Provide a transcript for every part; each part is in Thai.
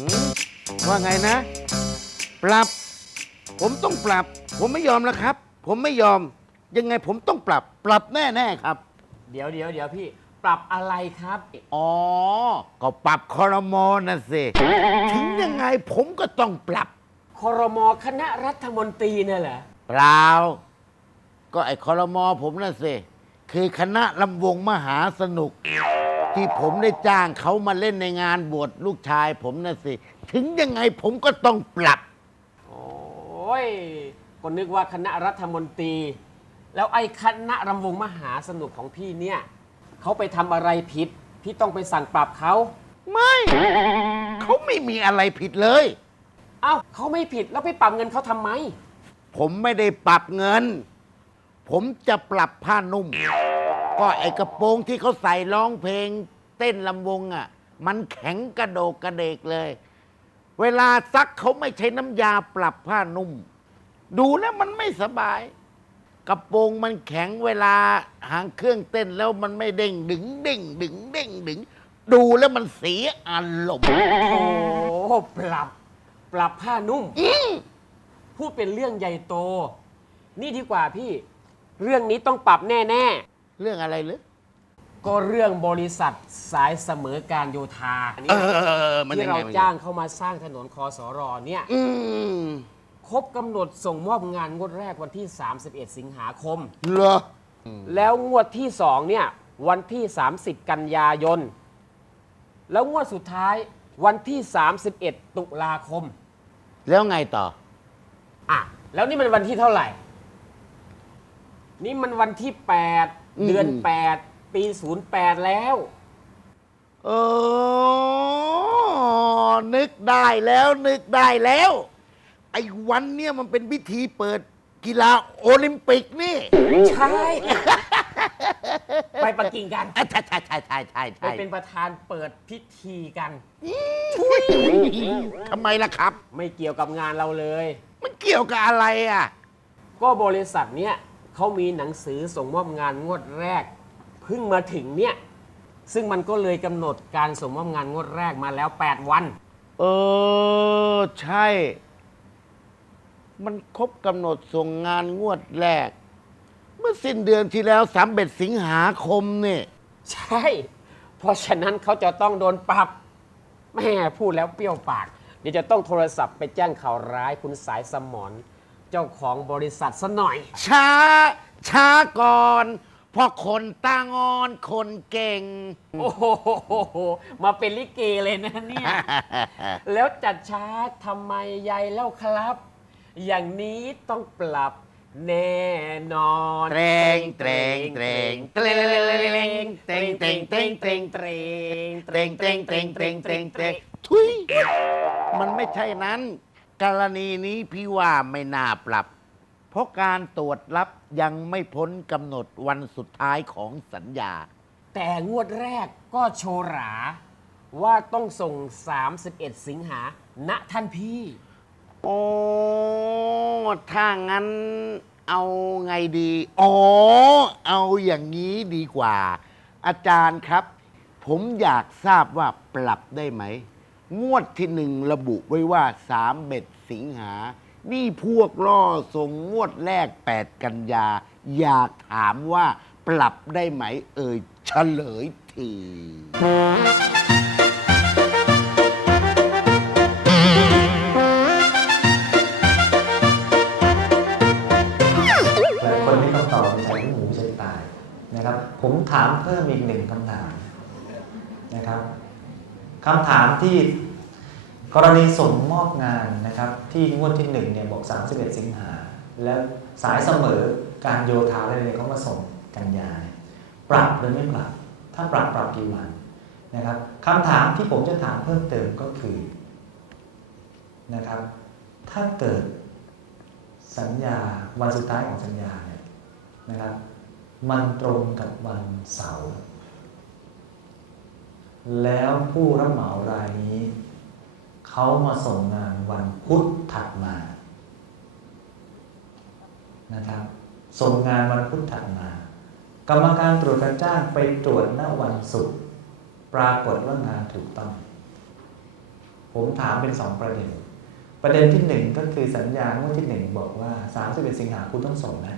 หืมว่าไงนะ ปรับ ผมต้องปรับ ผมไม่ยอมแล้วครับ ผมไม่ยอม ยังไงผมต้องปรับ ปรับแน่ๆครับ เดี๋ยวเดี๋ยวเดี๋ยวพี่ ปรับอะไรครับ อ๋อ ก็ปรับคอรมอนะสิถึงยังไงผมก็ต้องปรับครมคณะรัฐมนตรีเนี่ยเหรอเปล่า ก็ไอ้คอรมอผมน่ะสิ คือคณะลำวงมหาสนุก ที่ผมได้จ้างเขามาเล่นในงานบวชลูกชายผมน่ะสิ ถึงยังไงผมก็ต้องปรับ โอ้ยก็นึกว่าคณะรัฐมนตรี แล้วไอ้คณะรำวงมหาสนุกของพี่เนี่ยเขาไปทำอะไรผิด พี่ต้องไปสั่งปรับเขาไม่เขาไม่มีอะไรผิดเลย เอ้าเขาไม่ผิดแล้วไปปรับเงินเขาทำไม ผมไม่ได้ปรับเงิน ผมจะปรับผ้านุ่ม ก็ไอกระโปรงที่เขาใส่ร้องเพลง เต้นลำวงอะ มันแข็งกระโดกกระเดกเลย เวลาซักเขาไม่ใช้น้ำยาปรับผ้านุ่ม ดูแล้วมันไม่สบาย กระโปรงมันแข็งเวลาหางเครื่องเต้นแล้วมันไม่เด้งดึงเด้งดึงเด้งดึงดูแล้วมันเสียอารมณ์โอ้ปรับ ปรับผ้านุ่มพูดเป็นเรื่องใหญ่โต นี่ดีกว่าพี่ เรื่องนี้ต้องปรับแน่ เรื่องอะไรหรือๆก็เรื่องบริษัทสายเสมอการโยธาเอเนี่ยอมันที่ยังเราไงมันยังไงจ้างเข้ามาสร้างถนนคอสรเนี่ยอืมครบกำหนดส่งมอบงานงวดแรกวันที่ 31 สิงหาคม เหรอแล้วงวดที่2เนี่ยวันที่ 30 กันยายน แล้วงวดสุดท้ายวันที่ 31 ตุลาคมแล้วไงต่อ อะแล้วนี่มันวันที่เท่าไหร่ นี่มันวันที่อืม8เดือน 8 ปี 08 แล้ว เออ นึกได้แล้ว นึกได้แล้ว ไอ้วันเนี่ยมันเป็นพิธีเปิดกีฬาโอลิมปิกนี่ ใช่ ไปปักกิ่งกันอะใช่ใช่ใช่ใช่ใช่ไปใช่เป็นประธานเปิดพิธีกัน ทำไมล่ะครับ ไม่เกี่ยวกับงานเราเลย มันเกี่ยวกับอะไรอะ ก็บริษัทเนี้ย เขามีหนังสือส่งมอบงานงวดแรกเพิ่งมาถึงเนี่ยซึ่งมันก็เลยกำหนดการส่งมอบงานงวดแรกมาแล้ว 8 วัน เออ ใช่ มันครบกำหนดส่งงานงวดแรก เมื่อสิ้นเดือนที่แล้วสามเบ็ดสิงหาคมเนี่ยใช่ เพราะฉะนั้นเขาจะต้องโดนปรับแม่พูดแล้วเปรี้ยวปาก เดี๋ยวจะต้องโทรศัพท์ไปแจ้งข่าวร้ายคุณสายสมอน เจ้าของบริษัทซะหน่อย ช้า ช้าก่อนเพราะคนตางอนคนเก่ง โอ้โหมาเป็นลิเกเลยนะเนี่ย แล้วจัดช้าทำไมยายเล่าครับ อย่างนี้ต้องปรับแน่นอนเตรงเตรงเตรงเตรงเตรงเตรงเตรงเตรงเตรงเตรงเตรงเตรงเตรงเตรงเตรงเตรงทุยมันไม่ใช่นั้น กรณีนี้พี่ว่าไม่น่าปรับ เพราะการตรวจรับยังไม่พ้นกำหนดวันสุดท้ายของสัญญา แต่งวดแรกก็โชว์หรา ว่าต้องส่ง 31 สิงหาณท่านพี่ โอ้ถ้างั้นเอาไงดี อ๋อ เอาอย่างนี้ดีกว่า อาจารย์ครับ ผมอยากทราบว่าปรับได้ไหม งวดที่หนึ่งระบุไว้ว่าสามเบ็ดสิงหา นี่พวกล่อส่งงวดแรก 8 กันยา อยากถามว่าปรับได้ไหมเอ่ยเฉลยทีหลายคนไม่ตองตอบใช้หูใช้ตายนะครับ ผมถามเพิ่มอีกหนึ่งคำถามนะครับ คำถามที่กรณีส่งมอบงานนะครับที่งวดที่หนึ่งเนี่ยบอก 31 สิงหา แล้วสายเสมอการโยธาอะไรเนี่ยเขามาส่งกันยาเนี่ยปรับหรือไม่ปรับ ถ้าปรับปรับกี่วันนะครับคำถามที่ผมจะถามเพิ่มเติมก็คือนะครับถ้าเกิดสัญญาวันสุดท้ายของสัญญาเนี่ยนะครับมันตรงกับวันเสาร์ แล้วผู้รับเหมารายนี้ เขามาส่งงานวันพุธถัดมานะครับส่งงานวันพุธถัดมา กรรมการตรวจการจ้างไปตรวจณวันศุกร์ปรากฏว่างานถูกต้อง ผมถามเป็นสองประเด็น ประเด็นที่หนึ่งก็คือสัญญางวดที่หนึ่งบอกว่า31สิงหาคุณต้องส่งนะ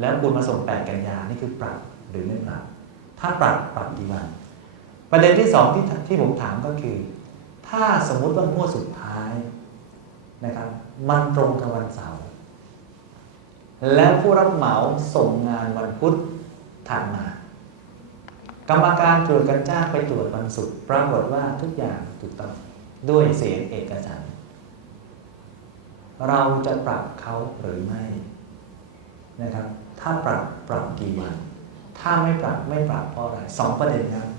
แล้วคุณมาส่ง 8 กันยานี่คือปรับหรือไม่ปรับ ถ้าปรับปรับกี่วัน ประเด็นที่สองที่ที่ผมถามก็คือ ถ้าสมมุติว่างวดสุดท้ายนะครับ มันตรงกับวันเสาร์แล้วผู้รับเหมาส่งงานวันพุธถัดมา กรรมการตรวจการจ้างไปตรวจวันศุกร์ปรากฏว่าทุกอย่างถูกต้องด้วยเสียงเอกสารเราจะปรับเขาหรือไม่นะครับ ถ้าปรับปรับกี่วัน ถ้าไม่ปรับไม่ปรับเพราะอะไรสองประเด็นครับ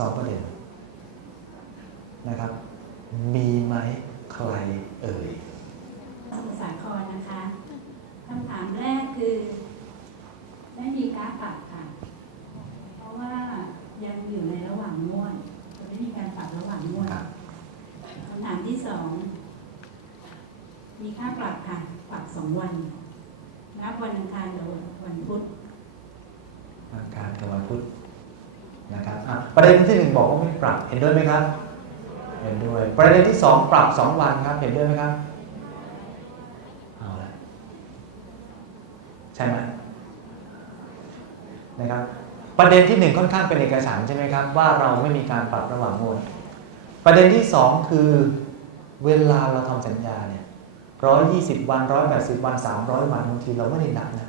สองประเด็นนะครับ มีไหมใครเอ่ยสมุทรสาครนะคะคำถามแรกคือไม่มีการปรับค่ะ เพราะว่ายังอยู่ในระหว่างงวดจะไม่มีการปรับระหว่างงวดครับคำถามที่สองมีค่าปรับค่ะ ปรับสองวันนับวันอังคารกับวันพุธวันอังการกับวันพุธ นะครับประเด็นที่หนึ่งบอกว่าไม่ปรับเห็นด้วยไหมครับ เห็นด้วย ประเด็นที่สองปรับสองวันครับ เห็นด้วยไหมครับเอาละใช่ไหมนะครับประเด็นที่หนึ่งค่อนข้างเป็นเอกสารใช่ไหมครับ ว่าเราไม่มีการปรับระหว่างงวดประเด็นที่สองคือเวลาเราทำสัญญาเนี่ยร้อยยี่สิบวันร้อยแปดสิบวันสามร้อยวันบางทีเราไม่ได้นับนะ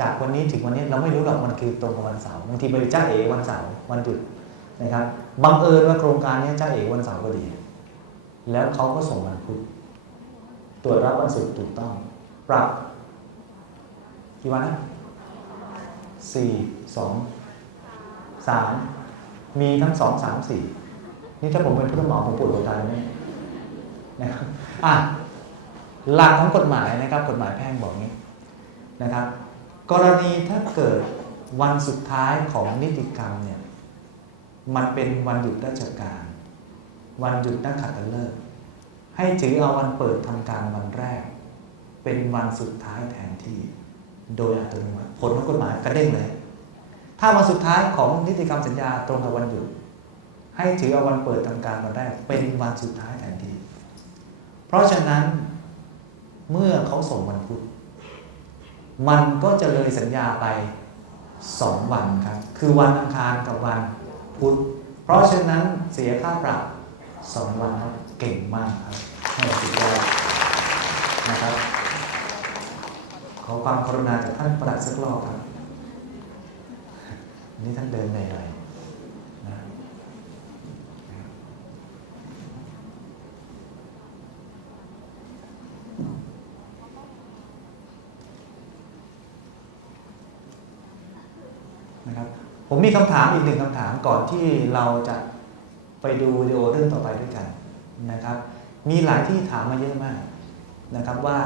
จากวันนี้ถึงวันนี้เราไม่รู้หรอกมันคือตรงกับวันเสาร์บางทีไปจ้าเอวันเสาร์วันหยุดนะครับบังเอิญว่าโครงการนี้จ้าเอวันเสาร์พอดี แล้วเขาก็ส่งวันพุธตรวจรับวันศุกร์ถูกต้อง ปรับกี่วันนะสี่สองสามมีทั้งสองสามสี่นี่ถ้าผมเป็นผู้รับเหมาผมปวดหัวตายไหมนะครับอะหลักของกฎหมายนะครับ กฎหมายแพ่งบอกงี้นะครับ กรณีถ้าเกิดวันสุดท้ายของนิติกรรมเนี่ยมันเป็นวันหยุดราชการ วันหยุดนักขัตฤกษ์ให้ถือเอาวันเปิดทำการวันแรก เป็นวันสุดท้ายแทนที่ โดยอัตโนมัติผลของกฎหมายกระเด้งเลยถ้าวันสุดท้ายของนิติกรรมสัญญาตรงกับวันหยุดให้ถือเอาวันเปิดทำการวันแรก เป็นวันสุดท้ายแทนที่ เพราะฉะนั้นเมื่อเขาส่งวันพุธ มันก็จะเลยสัญญาไป2วันครับ คือวันอังคารกับวันพุธเพราะฉะนั้นเสียค่าปรับ2วันครับเก่งมากครับให้สุดยอดนะครับ ขอความกรุณาจากท่านประหลัดสักรอบครับนี่ท่านเดินไหนื่อยๆนะ นะครับ ผมมีคำถามอีกหนึ่งคำถามก่อนที่เราจะไปดูวิดีโอเรื่องต่อไปด้วยกันนะครับ มีหลายที่ถามมาเยอะมากนะครับว่า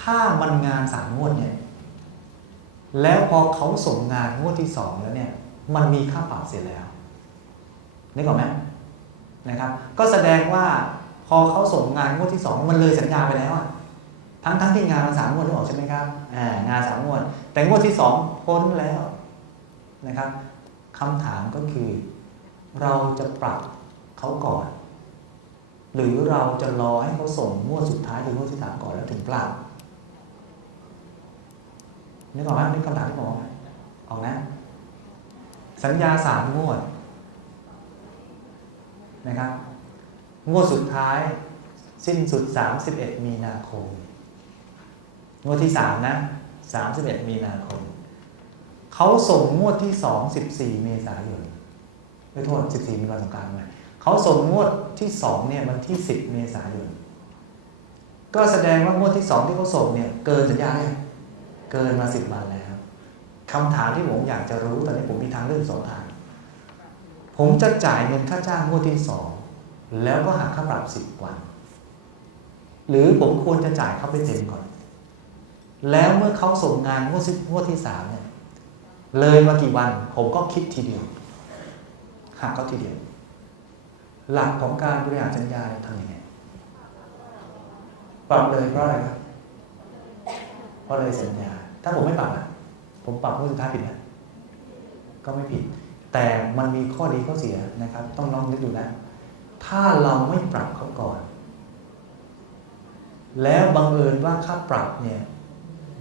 ถ้ามันงานสามงวดเนี่ยแล้วพอเขาส่งงานงวดที่สองแล้วเนี่ยมันมีค่าปรับเสร็จแล้วนึกออกไหมนะครับ ก็แสดงว่าพอเขาส่งงานงวดที่สองมันเลยสัญญาไปแล้วอะทั้งทั้งที่งานมันสามงวดนึกออกใช่ไหมครับอ่างานสามงวด แต่งวดที่สองพ้นแล้ว นะครับคำถามก็คือ เราจะปรับเขาก่อน หรือเราจะรอให้เขาส่งงวดสุดท้ายหรืองวดที่สามก่อนแล้วถึงปรับนึกออกไหมนึกคำถามที่ผมบอกออกนะ สัญญาสามงวดนะครับงวดสุดท้ายสิ้นสุด 31 มีนาคม งวดที่สามนะ 31 มีนาคม เขาส่งงวดที่สองสิบสี่เมษายนไม่โทษสิบสี่วันสงการไหมเขาส่งงวดที่สองเนี่ยวันที่สิบเมษายนก็แสดงว่างวดที่สองที่เขาส่งเนี่ยเกินสัญญาเนี่ยเกินมาสิบวันแล้วคำถามที่ผมอยากจะรู้ตอนนี้ผมมีทางเลือกสองทาง ผมจะจ่ายเงินค่าจ้างงวดที่สองแล้วก็หักค่าปรับสิบวัน หรือผมควรจะจ่ายเขาไปเต็มก่อน แล้วเมื่อเขาส่งงานงวดที่งวดที่สามเนี่ย เลยมากี่วัน ผมก็คิดทีเดียวหักเขาทีเดียว หลักของการบริหารสัญญาทำยังไงปรับเลยเพราะอะไรครับเพราะเลยสัญญา ถ้าผมไม่ปรับอะ ผมปรับเมื่อสุดท้ายผิดนะก็ไม่ผิด แต่มันมีข้อดีข้อเสียนะครับ ต้องลองนึกดูนะ ถ้าเราไม่ปรับเขาก่อน แล้วบังเอิญว่าค่าปรับเนี่ย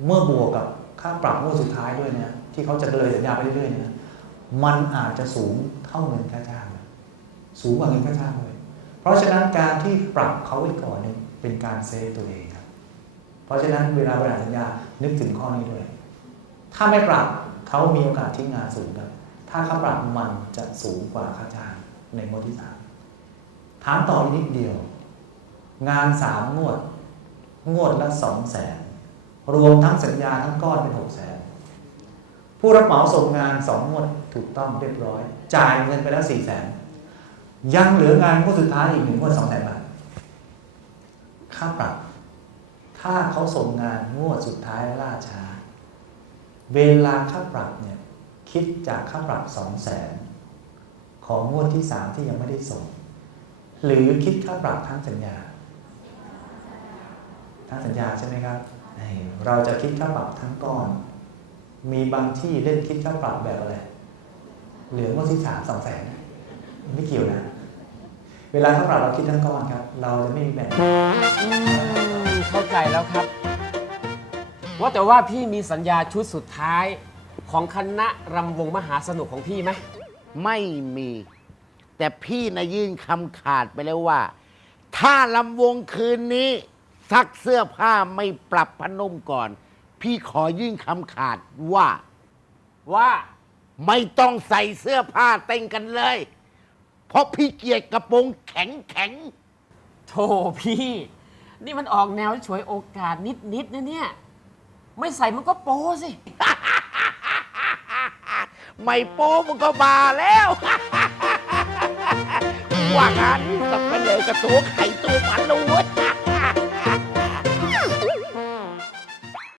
เมื่อบวกกับค่าปรับงวดสุดท้ายด้วยเนี่ย ที่เขาจะเลยสัญญาไปเรื่อยๆนี่ยมันอาจจะสูงเท่าเงินค่าจ้างสูงกว่าเงินค่าจ้างเลยเพราะฉะนั้นการที่ปรับเขาไว้ก่อนเนี่ยเป็นการเซฟตัวเองครับเพราะฉะนั้นเวลาบริหารสัญญานึกถึงข้อนี้ด้วย ถ้าไม่ปรับเขามีโอกาสทิ้งงานสูงครับถ้าเขาปรับมันจะสูงกว่าค่าจ้างในงวดที่สามถามต่ออีกนิดเดียว งานสามงวด งวดละสองแสนรวมทั้งสัญญาทั้งก้อนเป็นหกแสน ผู้รับเหมาส่งงานสองงวดถูกต้องเรียบร้อย จ่ายเงินไปแล้วสี่แสนยังเหลืองานงวดสุดท้ายอีกหนึ่งงวดสองแสนบาทค่าปรับ ถ้าเขาส่งงานงวดสุดท้ายล่าช้า เวลาค่าปรับเนี่ยคิดจากค่าปรับสองแสนของงวดที่สามที่ยังไม่ได้ส่ง หรือคิดค่าปรับทั้งสัญญาทั้งสัญญาใช่ไหมครับ เราจะคิดค่าปรับทั้งก้อน มีบางที่เล่นคิดค่าปรับแบบอะไร เหลืองวดที่สามสองแสนไม่เกี่ยวนะ เวลาค่าปรับเราคิดทั้งก้อนครับ เราจะไม่มีแบ่งอืมเข้าใจแล้วครับ ว่าแต่ว่าพี่มีสัญญาชุดสุดท้ายของคณะรำวงมหาสนุกของพี่ไหมไม่มี แต่พี่นะยื่นคำขาดไปแล้วว่า ถ้าลำวงคืนนี้ซักเสื้อผ้าไม่ปรับพนุ่มก่อน พี่ขอยื่นคำขาดว่า ว่าไม่ต้องใส่เสื้อผ้าเต้นกันเลย เพราะพี่เกลียดกระโปรงแข็งแข็งโธ่พี่ นี่มันออกแนวฉวยโอกาสนิดๆนะเนี่ย ไม่ใส่มันก็โป้สิ ๆไม่โป้มันก็บาแล้ว ว่างั้นสับไปเลยกับตัวไข่ตัวมันเลยเว้ย